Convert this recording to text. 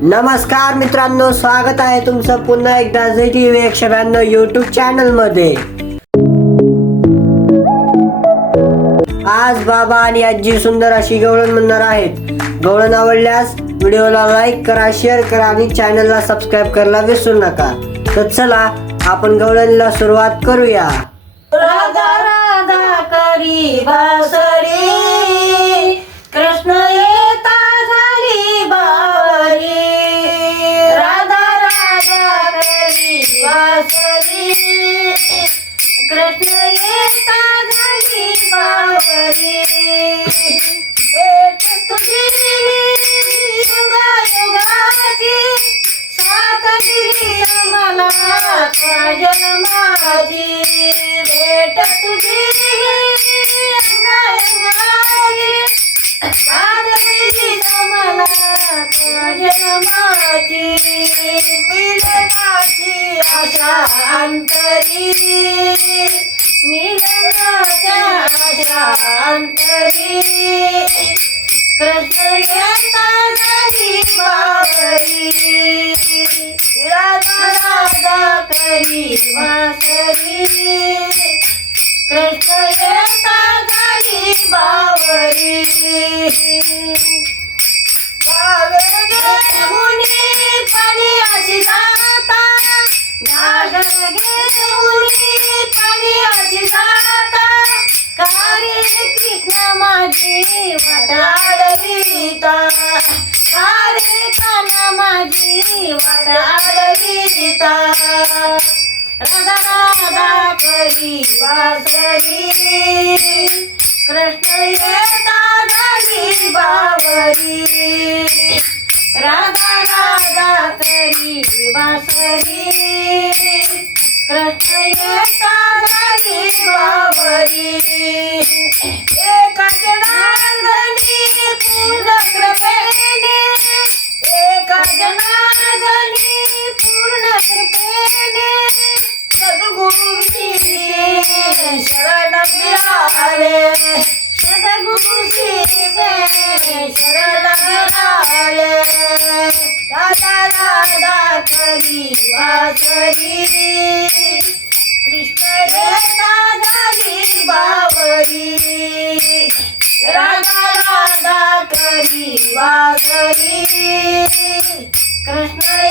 नमस्कार मित्रांनो स्वागत आहे तुमचं पुन्हा एकदा झी टी व्ही एकशे ब्याण्णव युट्यूब चॅनलमध्ये आज बाबा आणि आजी सुंदर अशी गवळण म्हणणार आहेत. गवळण आवडल्यास व्हिडिओला लाईक करा शेअर करा आणि चॅनलला सबस्क्राईब करायला विसरू नका. तर चला आपण गवळणीला सुरुवात करूया. राधा राधा करी बासरी. जन्माची भेट तुझी मला जन्माची मिलनाची आशा अंतरी. मिलनाच्या आशा अंतरी. कृष्ण येता बावरी. कृष्ण येता झाली बावरी गावे घेऊनी माझी काना माझी राधा राधा करी वासरी कृष्ण येता झाली बावरी. राधा राधा करी वासरी कृष्ण येता झाली बावरी. मिळाले सद्गुरुजी शरण मिळाले राधा राधा करी वासरी कृष्ण येता झाली बावरी राधा राधा करी वासरी. कृष्ण